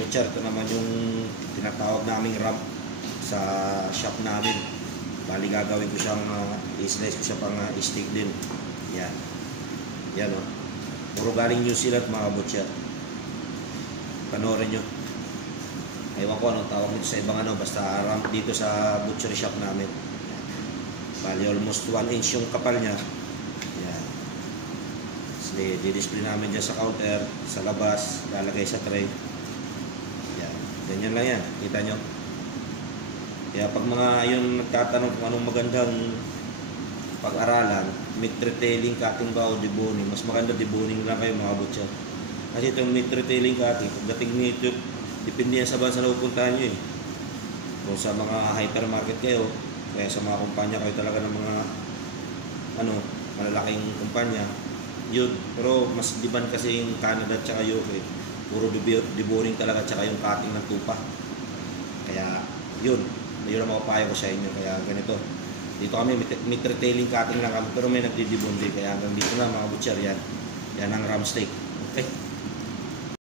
butcher, ito naman yung tinatawag naming ramp sa shop namin. Bali gagawin ko siyang i-slice ko siya pang steak din. Yan. Yan o. Puro galing New Zealand mga butcher. Panoorin nyo. Ewan ko anong tawag nito sa ibang ano, basta ramp dito sa butcher shop namin. Yan. Bali almost 1 inch yung kapal niya. Yan. Di-display namin dyan sa counter, sa labas, lalagay sa tray. Yan. Ganyan lang yan. Kita nyo. Kaya pag mga yung nagtatanong kung anong magandang pag-aralan, meat retailing, cutting ba o deboning, mas maganda deboning lang kayo mga butcher. Kasi itong meat retailing cutting, pagdating nito, depende yan sa bansa na pupuntahan nyo eh. Kung sa mga hypermarket kayo, kaya sa mga kumpanya kayo talaga ng mga malalaking kumpanya, yun. Pero mas diban kasi yung Canada at saka UK, puro deboning talaga at saka yung cutting ng tupa. Kaya yun ang mapapayo ko sa inyo. Kaya ganito, dito kami meat retailing cutting lang kami, pero may nagdidibon din. Kaya hanggang dito na mga butcher. Yan ang ram steak. Okay.